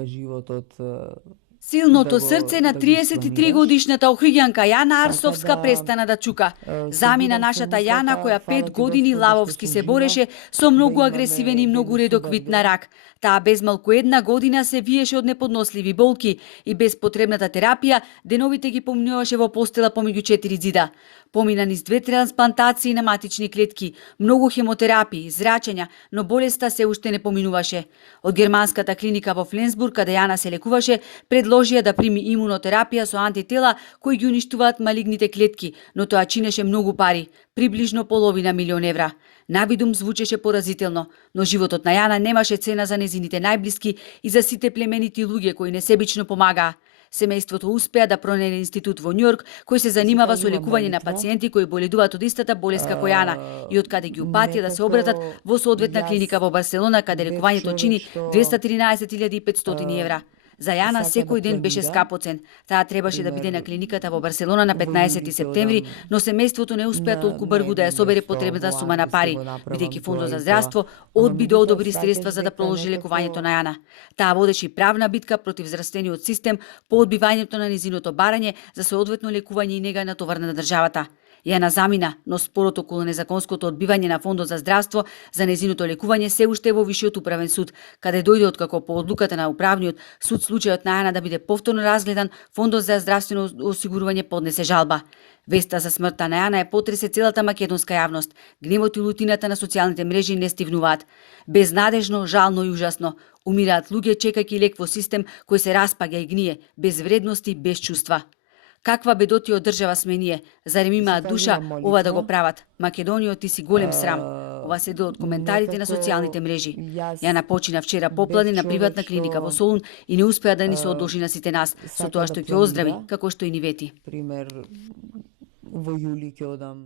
животот Силното срце на 33 годишната охриѓанка Јана Арсовска престана да чука. Замина нашата Јана, која 5 години лавовски се бореше со многу агресивен и многу редок вид на рак. Таа без малку една година се виеше од неподносливи болки и без потребната терапија деновите ги поминуваше во постела помеѓу 4 ѕида. Помина низ 2 трансплантации на матични клетки, многу хемотерапии, зрачења, но болеста се уште не поминуваше. Од германската клиника во Фленсбург, каде Јана се лекуваше, предложија да прими имунотерапија со антитела кои ги уништуваат малигните клетки, но тоа чинеше многу пари, приближно половина милион евра. Навидум звучеше поразително, но животот на Јана немаше цена за незините најблиски и за сите племенити луѓе кои несебично помагаа. Семејството успеа да пронајде институт во Њујорк кој се занимава со лекување на пациенти кои боледуваат од истата болест како Јана и од каде ги упатија да се обратат во соодветна клиника во Барселона каде лекувањето чини 213.500 евра. За Јана секој ден беше скапоцен. Таа требаше да биде на клиниката во Барселона на 15 септември, но семејството не успеа толку бргу да ја собере потребната сума на пари, бидејќи Фондот за здравство одби да одобри средства за да продолжи лекувањето на Јана. Таа водеше и правна битка против здравствениот систем по одбивањето на незиното барање за соодветно лекување и нега на товар на државата. Јана замина, но спорот околу незаконското одбивање на Фондот за здравство за незиното лекување се уште е во Вишиот управен суд, каде дојде откако по одлуката на управниот суд случајот на Јана да биде повторно разгледан, Фондот за здравствено осигурување поднесе жалба. Веста за смртта на Јана е потресе целата македонска јавност. Гневот и лутината на социјалните мрежи не стивнуваат. Безнадежно, жално и ужасно. Умираат луѓе чекајќи лек во систем кој се распаѓа и гние, без вредности, без чувства. Каква бедоти од држава сме ние? Зарем имаат душа ова да го прават? Македонијо, ти си голем срам. Ова се дел од коментарите на социјалните мрежи. Јана почина вчера попладне на приватна клиника во Солун и не успеа да ни се одолжи на сите нас, со тоа што ќе оздрави, како што и ни вети. Пример, во јули ќе одам